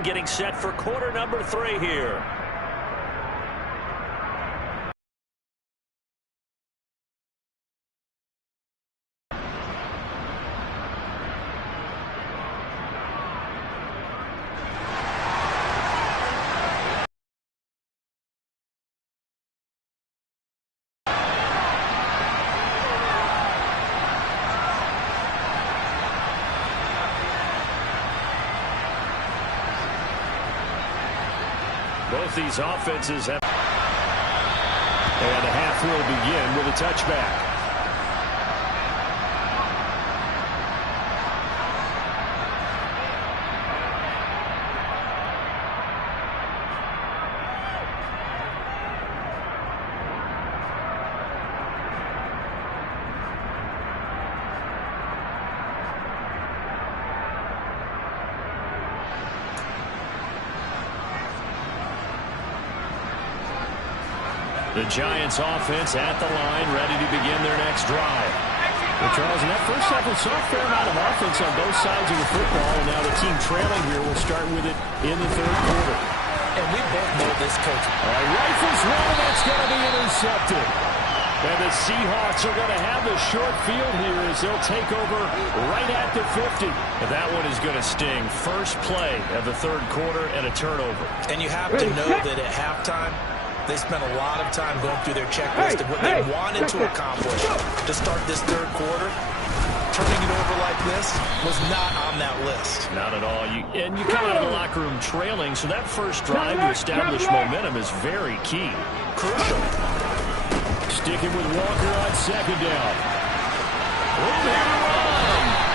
Milton getting set for quarter number 3 here. Both these offenses have. And the half will begin with a touchback. The Giants offense at the line, ready to begin their next drive. Well, Charles, in that first half, we saw a fair amount of offense on both sides of the football, and now the team trailing here will start with it in the third quarter. And we both know this, Coach. All right, rifles one, that's going to be intercepted. And the Seahawks are going to have the short field here as they'll take over right at the 50. And that one is going to sting. First play of the third quarter and a turnover. And you have to know that at halftime, they spent a lot of time going through their checklist of what they wanted to accomplish to start this third quarter. Turning it over like this was not on that list. Not at all. And you come out of the locker room trailing, so that first drive to establish momentum is very key. Crucial. Sticking with Walker on second down.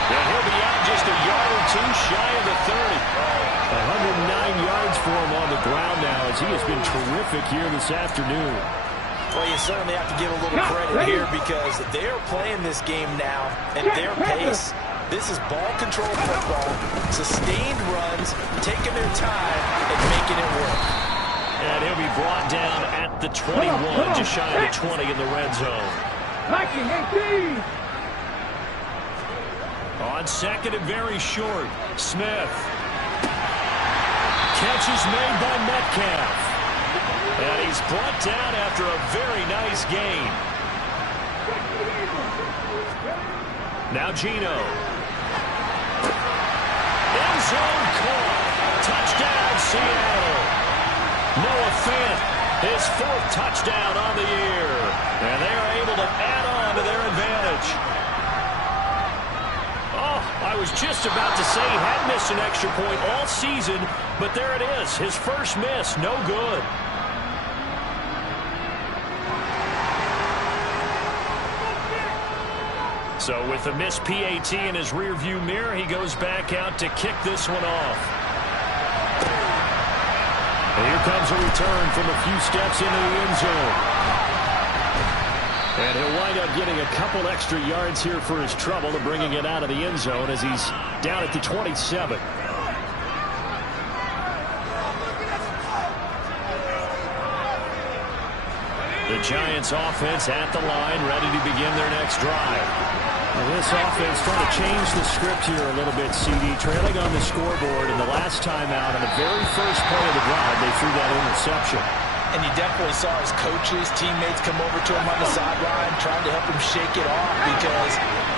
And he'll be out just a yard or two shy of the 30. 109 yards for him on the ground now as he has been terrific here this afternoon. Well, you certainly have to give a little credit here because they're playing this game now at their pace. This is ball control football, sustained runs, taking their time and making it work. And he'll be brought down at the 21, just shy of the 20 in the red zone. On second and very short, Smith. Catch is made by Metcalf. And he's brought down after a very nice gain. Now Geno. End zone caught. Touchdown, Seattle. Noah Fant, his 4th touchdown on the year. And they are able to add on to their advantage. Oh, I was just about to say he had missed an extra point all season, but there it is. His first miss, no good. So with a missed PAT in his rearview mirror, he goes back out to kick this one off. And here comes a return from a few steps into the end zone. And he'll wind up getting a couple extra yards here for his trouble to bringing it out of the end zone as he's down at the 27. The Giants offense at the line, ready to begin their next drive. Well, this offense trying to change the script here a little bit, CD. Trailing on the scoreboard, and the last time out on the very first play of the drive, they threw that interception. And you definitely saw his coaches, teammates come over to him on the sideline trying to help him shake it off because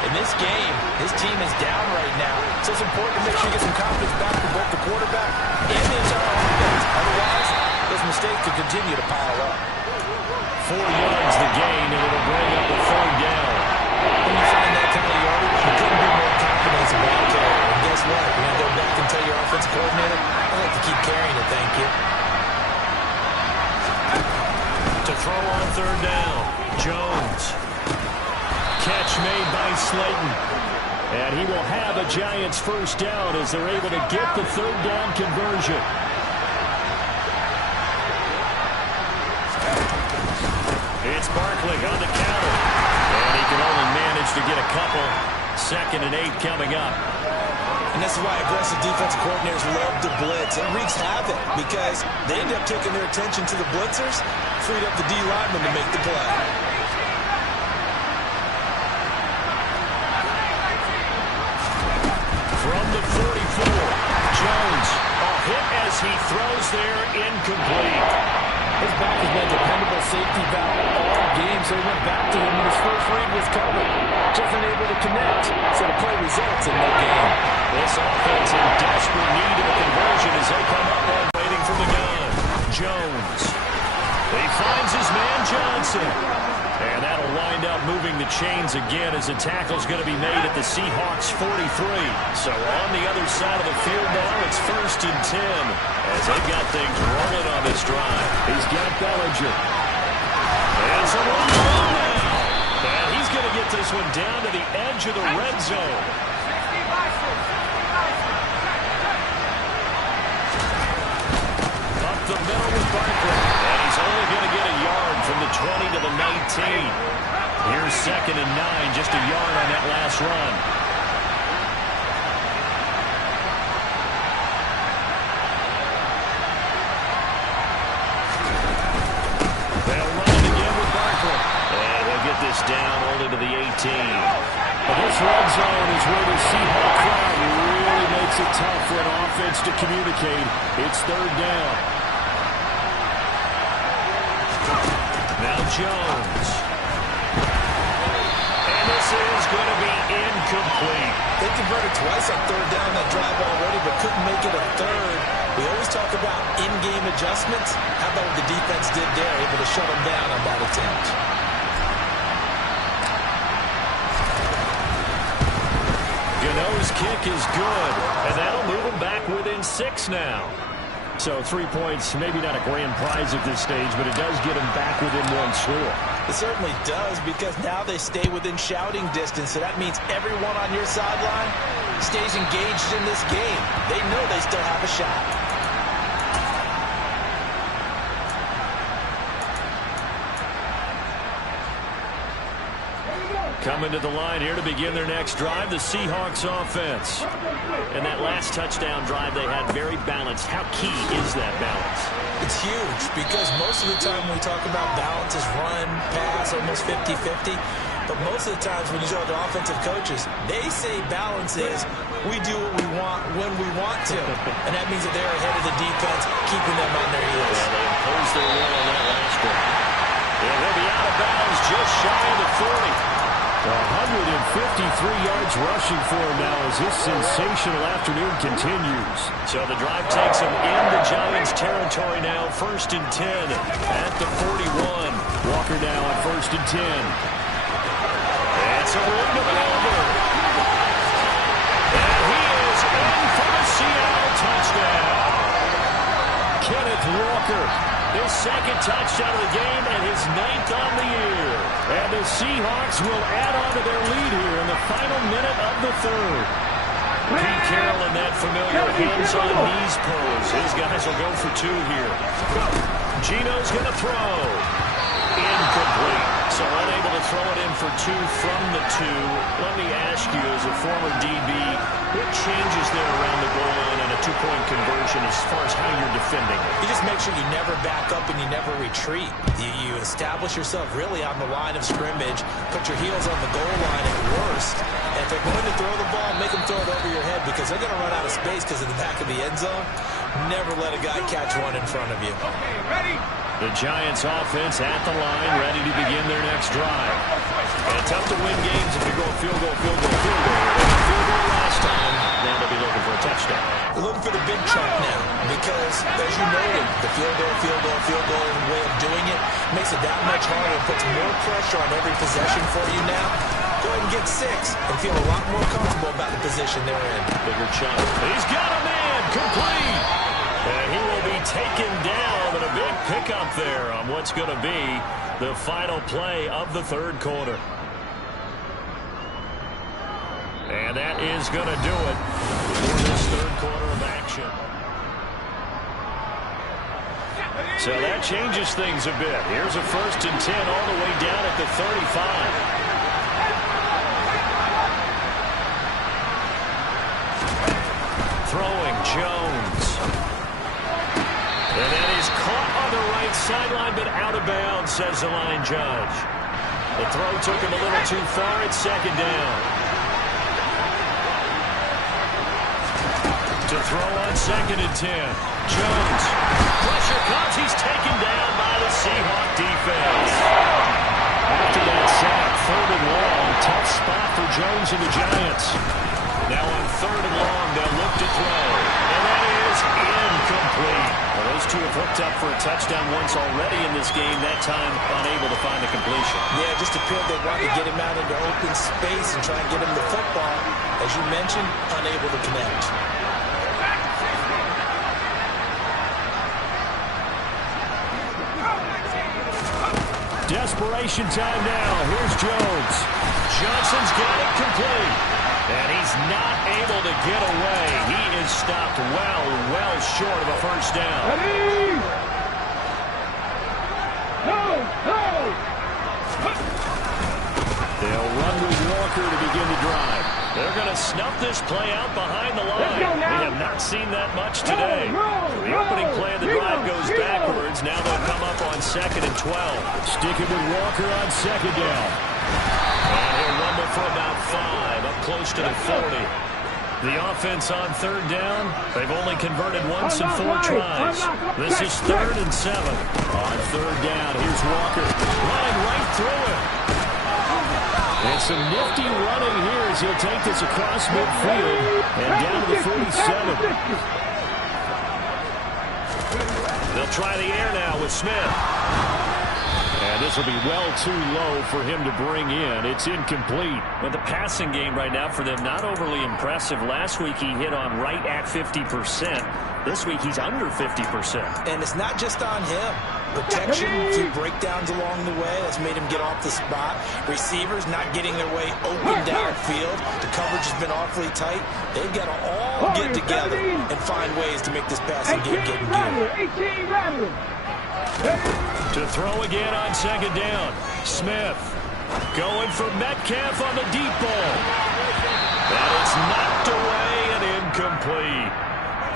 in this game, his team is down right now. So it's important to make sure you get some confidence back for both the quarterback and the entire offense. Otherwise, those mistakes could continue to pile up. 4 yards the gain, and it'll bring up a 3rd down. When you find that kind of yardage, you couldn't be more confident as a ball carrier. And guess what? You're going to go back and tell your offensive coordinator, I'd like to keep carrying it, thank you. To throw on 3rd down, Jones. Catch made by Slayton. And he will have a Giants first down as they're able to get the 3rd down conversion. It's Barkley on the counter. And he can only manage to get a couple. 2nd and 8 coming up. And this is why aggressive defensive coordinators love to blitz. It wreaks havoc because they end up taking their attention to the blitzers, freed up the D lineman to make the play. From the 44, Jones, a hit and He throws there, incomplete. His back has been a dependable safety valve all game, so he went back to him when his first read was covered. Just unable to connect, so the play results in no gain. This offense in desperate need of a conversion as they come up on waiting from the gun. Jones. He finds his man Johnson. And that'll wind up moving the chains again as the tackle's going to be made at the Seahawks 43. So on the other side of the field now, it's 1st and 10 as they've got things rolling on this drive. He's got Bellinger. And so on now. And he's going to get this one down to the edge of the red zone. Up the middle with Barkley. And he's only going to get a yard from the 20 to the 19. Here's 2nd and 9, just a yard on that last run. They'll run it again with Barkley. And he'll get this down only to the 18. But this red zone is where the Seahawk crowd really makes it tough for an offense to communicate. It's 3rd down. Now Jones. And this is going to be incomplete. They converted twice on 3rd down that drive already, but couldn't make it a 3rd. We always talk about in-game adjustments. How about what the defense did there, able to shut them down on that attempt? Gano's kick is good, and that'll move them back within 6 now. So 3 points, maybe not a grand prize at this stage, but it does get them back within 1 score. It certainly does, because now they stay within shouting distance, so that means everyone on your sideline stays engaged in this game. They know they still have a shot. Coming to the line here to begin their next drive, the Seahawks offense. And that last touchdown drive they had very balanced. How key is that balance? It's huge, because most of the time when we talk about balance is run, pass, almost 50-50. But most of the times when you talk to offensive coaches, they say balance is we do what we want when we want to. And that means that they're ahead of the defense, keeping them on their heels. Yeah, they imposed their will on that last drive. Yeah, they'll be out of bounds just shy of the 40. 153 yards rushing for him now as this sensational afternoon continues. So the drive takes him in the Giants' territory now. 1st and 10 at the 41. Walker now at 1st and 10. It's a run to Melbourne. And he is in for the Seattle touchdown. Kenneth Walker, his 2nd touchdown of the game and his 9th on the year. And the Seahawks will add on to their lead here in the final minute of the 3rd. Pete Carroll in that familiar hands-on-knees pose. His guys will go for 2 here. Gino's going to throw. Incomplete. So unable to throw it in for 2 from the 2. Let me ask you, as a former DB, what changes there around the goal line on a 2-point conversion as far as how you're defending? You just make sure you never back up and you never retreat. You establish yourself really on the line of scrimmage, put your heels on the goal line at worst, and if they're going to throw the ball, make them throw it over your head because they're going to run out of space because of the back of the end zone. Never let a guy catch one in front of you. Okay, ready? The Giants offense at the line, ready to begin their next drive. And tough to win games if you go field goal, field goal, field goal. Field goal last time, now they'll be looking for a touchdown. They're looking for the big chunk now because, as you noted, the field goal way of doing it makes it that much harder. It puts more pressure on every possession for you now. Go ahead and get 6 and feel a lot more comfortable about the position they're in. Bigger chunk. He's got a man, complete. And he will be taken down, but a big pickup there on what's going to be the final play of the 3rd quarter. And that is going to do it for this 3rd quarter of action. So that changes things a bit. Here's a 1st and 10 all the way down at the 35. Throwing Jones. And that is caught on the right sideline, but out of bounds, says the line judge. The throw took him a little too far. It's 2nd down. To throw on 2nd and 10. Jones. Pressure comes. He's taken down by the Seahawk defense. After that sack, 3rd and long. Tough spot for Jones and the Giants. Now on 3rd and long, they'll look to throw. And that is incomplete. Well, those two have hooked up for a touchdown once already in this game. That time, unable to find the completion. Yeah, just appeared they wanted to get him out into open space and try and get him the football. As you mentioned, unable to connect. Desperation time now. Here's Jones. Johnson's got it complete. And he's not able to get away. He is stopped well short of a first down. Ready? Go! They'll run with Walker to begin the drive. They're going to snuff this play out behind the line. We have not seen that much today. The opening play of the drive goes backwards. Now they'll come up on 2nd and 12. Sticking with Walker on 2nd down. And he'll rumble for about 5, up close to the 40. The offense on 3rd down, they've only converted once in 4 tries. This is 3rd and 7. On 3rd down, here's Walker running right through it. And some nifty running here as he'll take this across midfield and down to the 47. They'll try the air now with Smith. And this will be well too low for him to bring in. It's incomplete. But the passing game right now for them, not overly impressive. Last week he hit on right at 50%. This week he's under 50%. And it's not just on him. Protection, a few breakdowns along the way. That's made him get off the spot. Receivers not getting their way open downfield. The coverage has been awfully tight. They've got to all get together and find ways to make this passing game get in gear. To throw again on 2nd down. Smith going for Metcalf on the deep ball. That is knocked away and incomplete.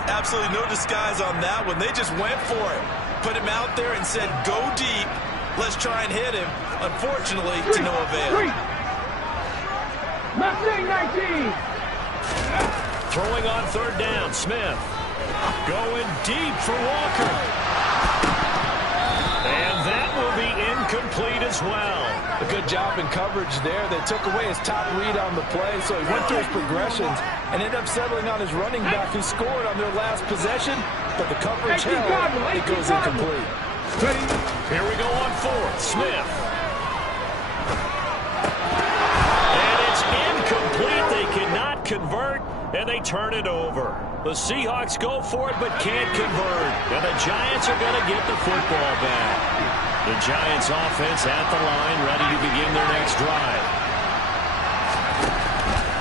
Absolutely no disguise on that one. They just went for it. Put him out there and said, go deep. Let's try and hit him. Unfortunately, to no avail. Mustang 19. Throwing on 3rd down. Smith going deep for Walker. And that will be incomplete as well. A good job in coverage there. They took away his top read on the play, so he went through his progressions and ended up settling on his running back who scored on their last possession, but the coverage held. It goes incomplete. Here we go on 4th. Smith. And it's incomplete. They cannot convert, and they turn it over. The Seahawks go for it, but can't convert. And the Giants are going to get the football back. The Giants offense at the line, ready to begin their next drive.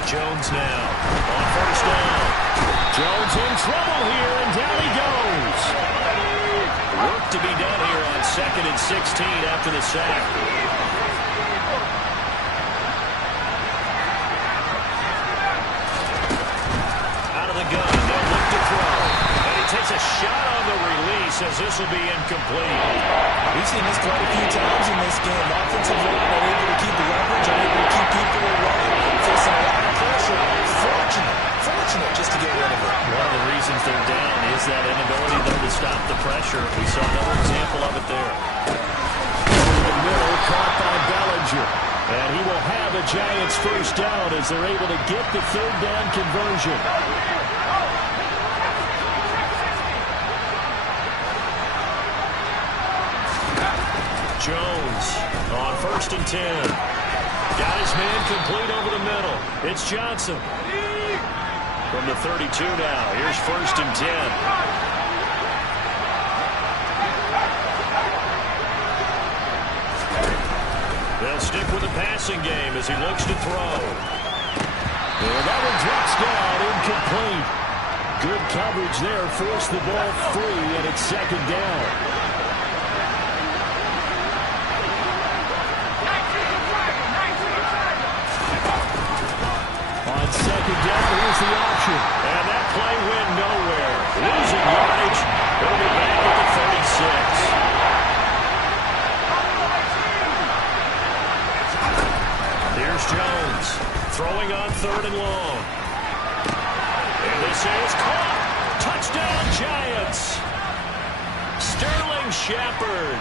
Jones now on 1st down. Jones in trouble here, and down he goes. Work to be done here on 2nd and 16 after the sack. Out of the gun, they'll look to throw. And he takes a shot on the release as this will be incomplete. We've seen this quite a few times in this game. Offensive line unable to keep the leverage, unable to keep people away, facing a lot of pressure. Fortunate just to get rid of it. One of the reasons they're down is that inability, though, to stop the pressure. We saw another example of it there. In the middle, caught by Bellinger. And he will have a Giants first down as they're able to get the 3rd down conversion. Jones on 1st and 10. Got his man complete over the middle. It's Johnson. From the 32 now. Here's 1st and 10. They'll stick with the passing game as he looks to throw. And that one drops down, incomplete. Good coverage there, forced the ball free, and it's 2nd down. On 2nd down, here's the option. And that play went nowhere. Losing yardage. They'll be back at the 36. Here's Jones. Throwing on 3rd and long. And this is caught. Shepard.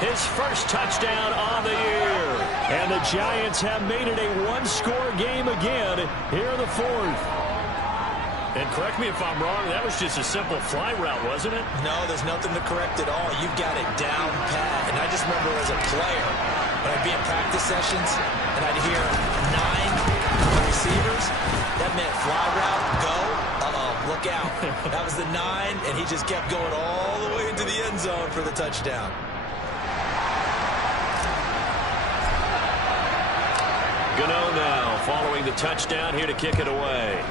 His first touchdown on the year. And the Giants have made it a one-score game again here in the fourth. And correct me if I'm wrong, that was just a simple fly route, wasn't it? No, there's nothing to correct at all. You've got it down pat. And I just remember as a player, when I'd be in practice sessions, and I'd hear 9 receivers, that meant fly route, go, look out. That was the 9, and he just kept going all the way into the end zone for the touchdown. Gano now following the touchdown here to kick it away.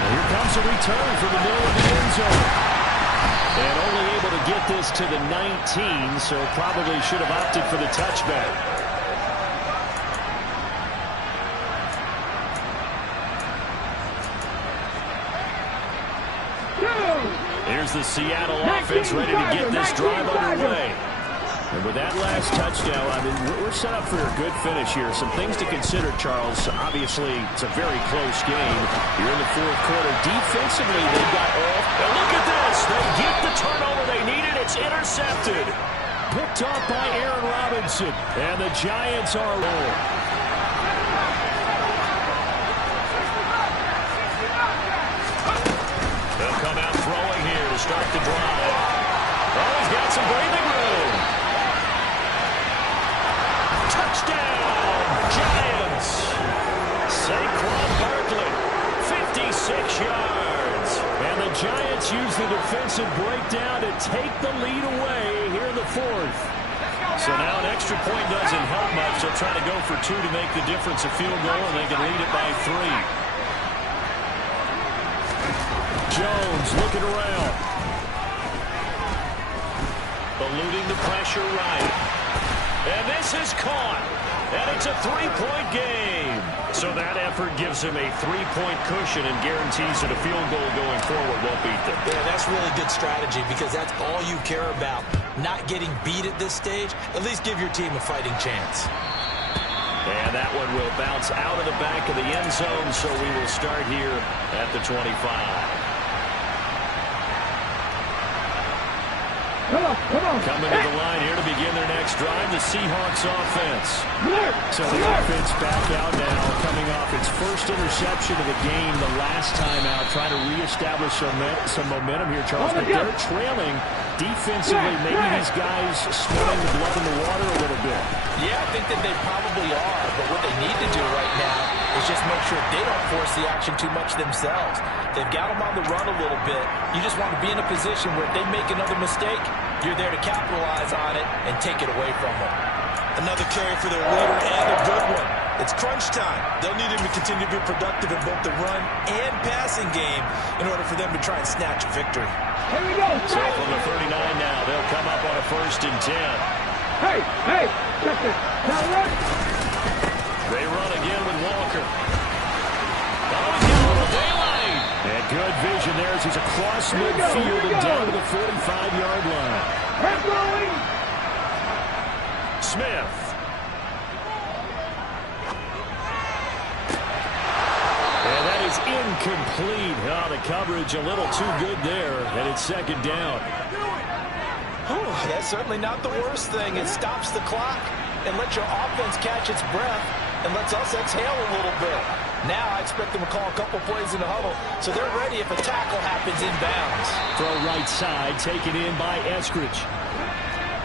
And here comes a return from the middle of the end zone. And only able to get this to the 19, so probably should have opted for the touchback. Here's the Seattle offense ready to get this drive underway. And with that last touchdown, I mean, we're set up for a good finish here. Some things to consider, Charles. Obviously, it's a very close game. You're in the fourth quarter. Defensively, they've got all. And look at this. They get the turnover they needed. It's intercepted. Picked off by Aaron Robinson. And the Giants are rolling. They'll come out throwing here to start the drive. Oh, he's got some breathing room. Touchdown, Giants. Saquon Barkley, 56 yards. And the Giants use the defensive breakdown to take the lead away here in the fourth. So now an extra point doesn't help much. They'll try to go for 2 to make the difference a field goal, and they can lead it by 3. Jones looking around. Eluding the pressure right. And this is caught. And it's a 3-point game. So that effort gives him a 3-point cushion and guarantees that a field goal going forward won't beat them. Yeah, that's really good strategy because that's all you care about. Not getting beat at this stage. At least give your team a fighting chance. And that one will bounce out of the back of the end zone, so we will start here at the 25. Come on. Coming to the line here to begin their next drive, the Seahawks offense. So the offense back out now, coming off its first interception of the game the last time out, trying to reestablish some momentum here, Charles. But they're trailing defensively. Maybe these guys smelling the blood in the water a little bit. Yeah, I think that they probably are. But what they need to do right now is just make sure they don't force the action too much themselves. They've got them on the run a little bit. You just want to be in a position where if they make another mistake, you're there to capitalize on it and take it away from them. Another carry for their leader and a good one. It's crunch time. They'll need him to continue to be productive in both the run and passing game in order for them to try and snatch a victory. Here we go. So from the 39 now, they'll come up on a 1st and 10. Hey, check this. Now run. They run again with Walker. Oh, he's got a little daylight. And good vision there as he's across midfield and down to the 45-yard line. Head rolling. Smith. And that is incomplete. Oh, the coverage a little too good there, and it's 2nd down. That's certainly not the worst thing. It stops the clock and lets your offense catch its breath and lets us exhale a little bit. Now I expect them to call a couple plays in the huddle, so they're ready if a tackle happens inbounds. Throw right side, taken in by Eskridge.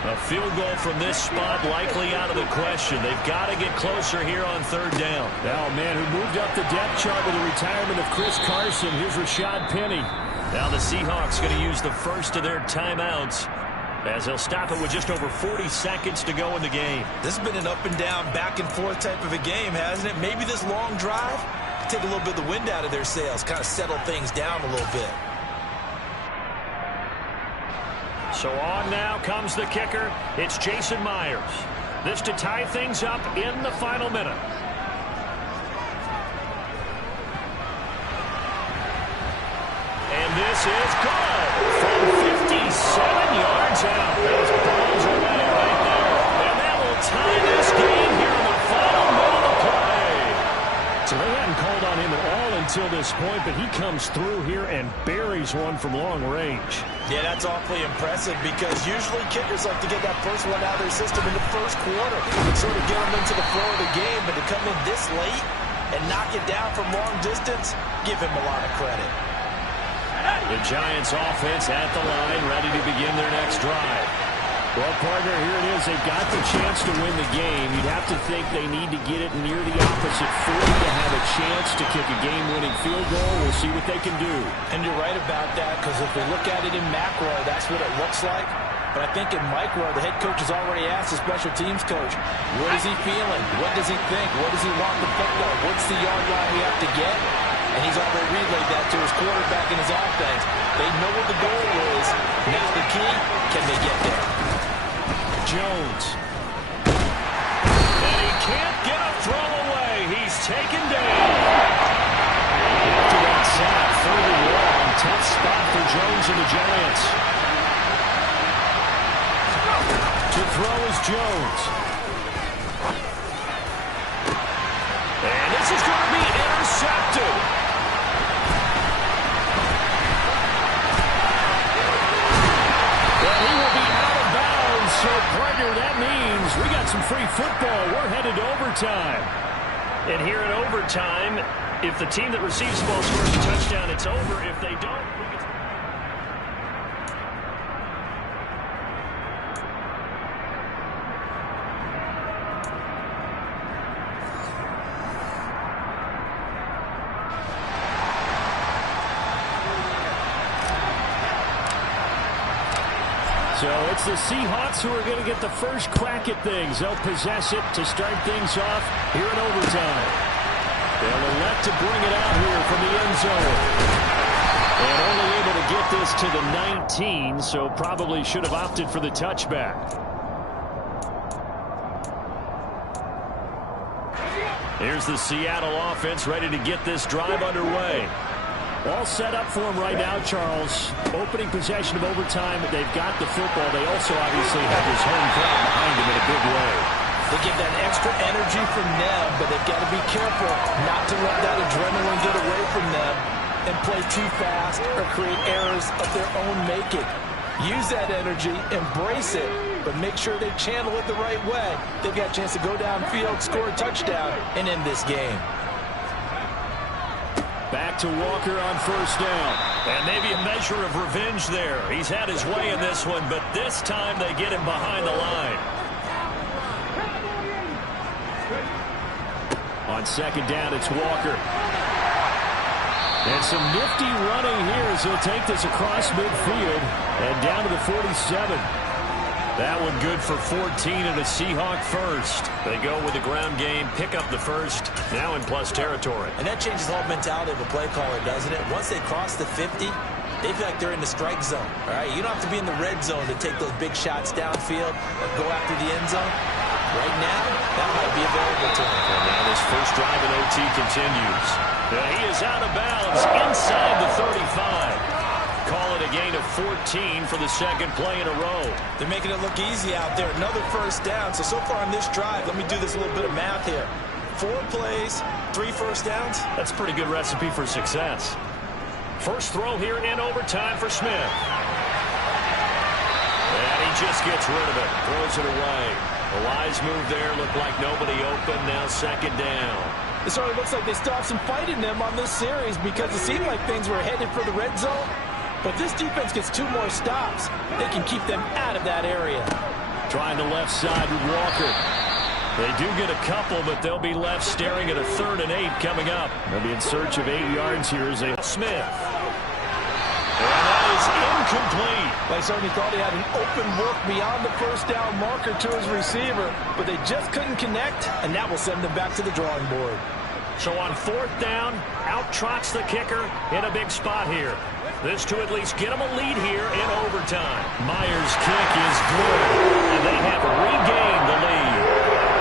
A field goal from this spot likely out of the question. They've got to get closer here on 3rd down. Now, a man who moved up the depth chart with the retirement of Chris Carson. Here's Rashad Penny. Now the Seahawks going to use the first of their timeouts as they'll stop it with just over 40 seconds to go in the game. This has been an up and down, back and forth type of a game, hasn't it? Maybe this long drive could take a little bit of the wind out of their sails, kind of settle things down a little bit. So on now comes the kicker. It's Jason Myers. This to tie things up in the final minute. And this is good from 57 yards out. Those bombs are ready right there. And that will tie this game here in the final minute of play. So they hadn't called on him at all in until this point, but he comes through here and buries one from long range. Yeah, that's awfully impressive because usually kickers like to get that first one out of their system in the first quarter and sort of get them into the flow of the game, but to come in this late and knock it down from long distance, give him a lot of credit. The Giants offense at the line, ready to begin their next drive. Well, partner, here it is. They've got the chance to win the game. You'd have to think they need to get it near the opposite 40 to have a chance to kick a game-winning field goal. We'll see what they can do. And you're right about that, because if we look at it in macro, that's what it looks like. But I think in micro, the head coach has already asked the special teams coach, what is he feeling? What does he think? What does he want to pick up? What's the yard line we have to get? And he's already relayed that to his quarterback and his offense. They know what the goal is. Now the key, can they get there? Jones. And he can't get a throw away. He's taken down. After that sack, third and long. Tough spot for Jones and the Giants. To throw is Jones. And this is going to be intercepted. Well, he will be out of bounds. So, partner, that means we got some free football. We're headed to overtime. And here in overtime, if the team that receives the ball scores a touchdown, it's over. If they don't, So it's the Seahawks who are going to get the first crack at things. They'll possess it to start things off here in overtime. They'll elect to bring it out here from the end zone. And only able to get this to the 19, so probably should have opted for the touchback. Here's the Seattle offense ready to get this drive underway. All set up for him right now, Charles. Opening possession of overtime. They've got the football. They also obviously have his home crowd behind them in a big way. They get that extra energy from them, but they've got to be careful not to let that adrenaline get away from them and play too fast or create errors of their own making. Use that energy, embrace it, but make sure they channel it the right way. They've got a chance to go downfield, score a touchdown, and end this game. Back to Walker on first down. and maybe a measure of revenge there. He's had his way in this one, but this time they get him behind the line. On second down, it's Walker. And some nifty running here as he'll take this across midfield and down to the 47. That one good for 14 and a Seahawk first. They go with the ground game, pick up the first, now in plus territory. And that changes the whole mentality of a play caller, doesn't it? Once they cross the 50, they feel like they're in the strike zone. All right, you don't have to be in the red zone to take those big shots downfield or go after the end zone. Right now, that might be available to him. And now this first drive in OT continues. He is out of bounds inside the 35. Call it a gain of 14 for the second play in a row. They're making it look easy out there. Another first down. So far on this drive, let me do this little bit of math here. 4 plays, 3 first downs. That's a pretty good recipe for success. First throw here in overtime for Smith. And he just gets rid of it. Throws it away. A wise move there. Looked like nobody open. Now second down. It sort of looks like they stopped some fight in them on this series because it seemed like things were headed for the red zone. But this defense gets 2 more stops. They can keep them out of that area. Trying the left side with Walker. They do get a couple, but they'll be left staring at a 3rd and 8 coming up. They'll be in search of 8 yards here as they... Smith. And that is incomplete. They certainly thought he had an open look beyond the first down marker to his receiver, but they just couldn't connect, and that will send them back to the drawing board. So on 4th down, out trots the kicker in a big spot here. This to at least get them a lead here in overtime. Myers' kick is good, and they have regained the lead.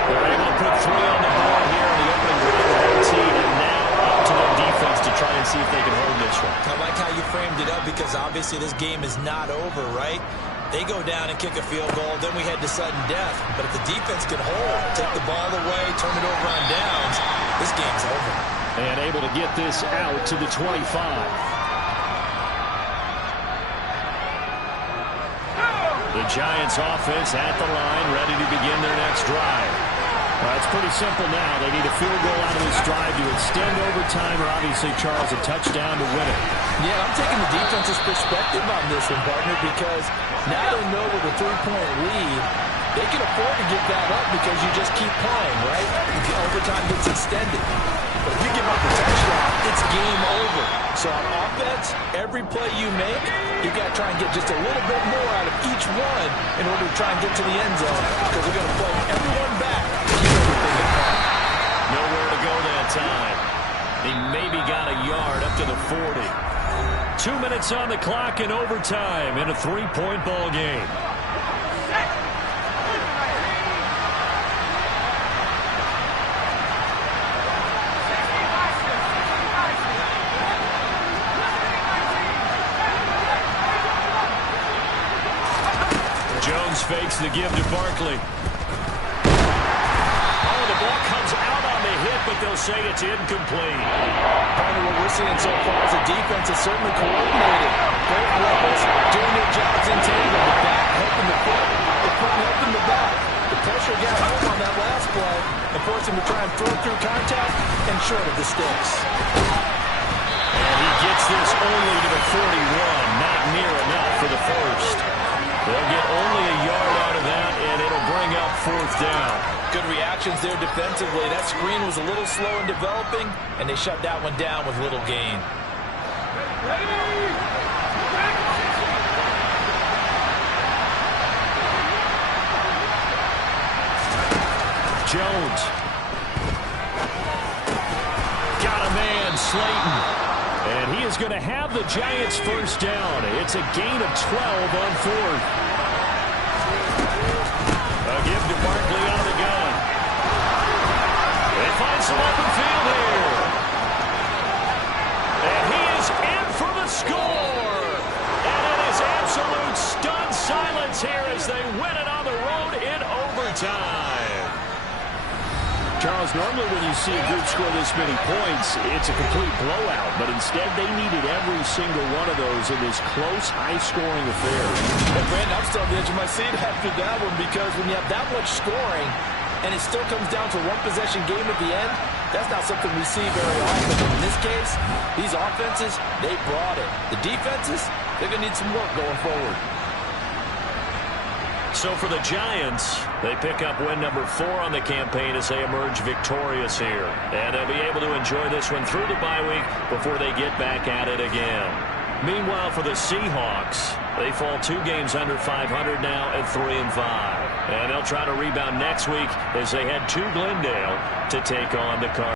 They're able to put 3 on the board here in the opening drive of OT, and now up to their defense to try and see if they can hold this one. I like how you framed it up because obviously this game is not over, right? They go down and kick a field goal, then we head to sudden death. But if the defense can hold, take the ball away, turn it over on downs, this game's over. And able to get this out to the 25. The Giants offense at the line, ready to begin their next drive. It's pretty simple now. They need a field goal out of this drive to extend overtime, or obviously, Charles, a touchdown to win it. Yeah, I'm taking the defense's perspective on this one, partner, because now they know with a 3-point lead, they can afford to give that up because you just keep playing, right? Overtime gets extended. But if you give up the touchdown, it's game over. So on offense, every play you make, you got to try and get just a little bit more out of each one in order to try and get to the end zone, because we're going to play everyone back to keep everything in front. Nowhere to go that time. He maybe got a yard up to the 40. 2 minutes on the clock in overtime in a 3-point ball game. Jones fakes the give to Barkley. Oh, the ball comes out on the hit, but they'll say it's incomplete. Partner, what we're seeing so far is the defense is certainly coordinated. Both levels doing their jobs in tandem. The back helping the foot, the front helping the back. The pressure got home on that last play and forced him to try and throw through contact and short of the sticks. And he gets this only to the 41, not near enough for the first. They'll get only a yard out of that, and it'll bring up 4th down. Good reactions there defensively. That screen was a little slow in developing, and they shut that one down with little gain. Jones. Got a man, Slayton. And he is going to have the Giants first down. It's a gain of 12 on 4th. A give to Barkley out of the gun. They find some open field here. And he is in for the score. And it is absolute stunned silence here as they win it on the road in overtime. Charles, normally when you see a group score this many points, it's a complete blowout. But instead, they needed every single one of those in this close, high-scoring affair. Well, Brandon, I'm still on the edge of my seat after that one, because when you have that much scoring and it still comes down to a one-possession game at the end, that's not something we see very often. In this case, these offenses, they brought it. The defenses, they're going to need some work going forward. So for the Giants, they pick up win number 4 on the campaign as they emerge victorious here. And they'll be able to enjoy this one through the bye week before they get back at it again. Meanwhile, for the Seahawks, they fall 2 games under 500 now at 3-5. And they'll try to rebound next week as they head to Glendale to take on the Cardinals.